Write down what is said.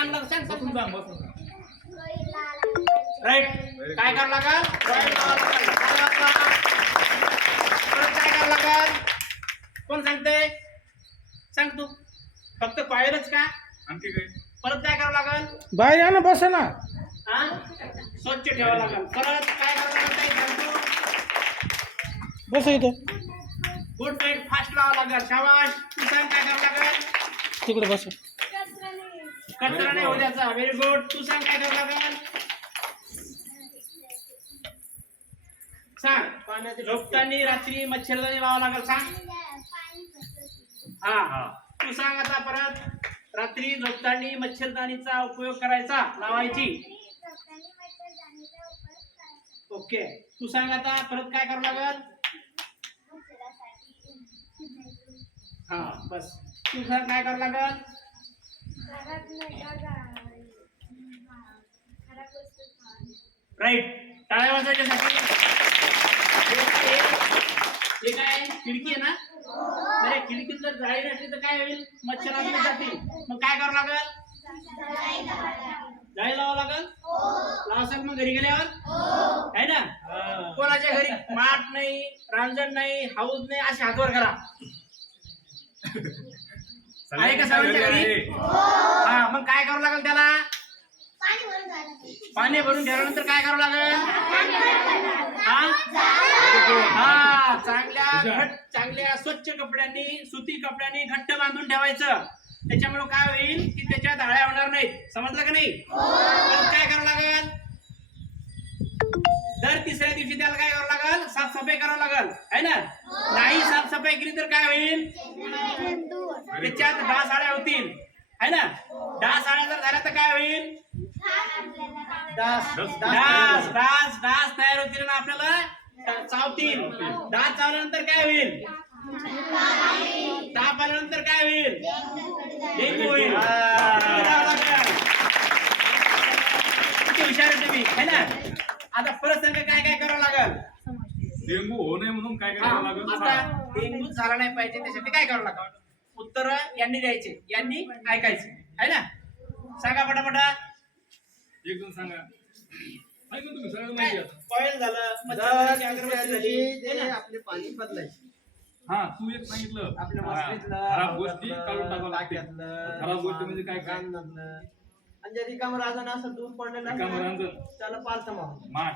सांग सांग सांग बसून सांग बसून सांग. राईट. काय करावं लागल? राईट परत काय करावं लागल? कोण सांगते? सांग तू. फक्त पायरच का? आणखी काय? परत काय करावं लागल? बाहेर या ना बसा ना. हा? स्वच्छ ठेवावं लागल. परत काय करावं लागल? ताई सांगतो. बसा इथं. गुड नाईट फास्ट लावावं लागल. शाबाश. तू सांग काय करावं लागल? तिकडे बसा. कचरा नाही होऊ द्यायचा. Very good. तू सांग काय करावं लागल? सांग. झोपताना रात्री मच्छरदाणी लावावं लागल. सांग. हा. तू सांग आता परत. रात्री झोपताना मच्छरदाणीचा उपयोग करायचा, लावायची. ओके. तू सांग आता परत काय करावं लागल? हा बस. तू सांग काय करावं लागल? राईट. टाळ्या वाजवायच्यासाठी. हे काय खिडकी आहे ना? अरे खिडकीत जर जाळी नसली तर काय होईल? मच्छर आतमध्ये जातील. मग काय करावं लागल? जाळी लावावं लागल. लावसाल मग घरी गेल्यावर आहे ना? कोणाच्या घरी माठ नाही, रांजण नाही, हाऊस नाही, असे हातवर करा. आहे का सर्वांच्या घरी? हा. मग काय करावं लागल त्याला? पाणी भरून ठेवल्यानंतर काय करावं लागेल? हा. चांगल्या स्वच्छ कपड्यांनी, सुती कपड्यांनी घट्ट बांधून ठेवायचं. त्याच्यामुळे काय होईल की त्याच्यात आळ्या होणार नाहीत. समजलं का नाही? परत काय करावं लागेल? दर तिसऱ्या दिवशी त्याला काय करावं लागेल? साफसफाई करावं लागेल, है ना? नाही साफसफाई केली तर काय होईल? त्याच्यात डास आळ्या होतील, है ना? डास आळ्या जर झाल्या तर काय होईल? डास तयार होतील ना, आपल्याला चावतील. डास चावल्यानंतर काय होईल? ताप आल्यानंतर काय होईल? डेंग्यू होईल. किती हुशार आहे तुम्ही, है ना? आता परत सांगा काय काय करावं लागेल? डेंगू होऊ नये म्हणून काय करावं लागेल? आता डेंग्यू झाला नाही पाहिजे त्यासाठी काय करावं लागेल? उत्तर यांनी द्यायचे, यांनी ऐकायचे, है ना? सांगा पटापटा. एक जण सांगा. ऐकून तुम्ही सगळं माहिती आहे. कॉईल झालं, मच्छरदाणी अगरबत्ती झाली, है ना? आपले पाणी बदलायचे. हा तू एक सांगितलं. आपल्या हा, मस्जिदला, खराब गोष्टी काढून टाकावं लागते. टाक्यातलं, खराब गोष्टी म्हणजे काय काय? रानातलं. आणि जर रिकामं राजन असं दूर पडलेलं रिकामं असलं, रांजण. त्याला पालथं मारून. माठ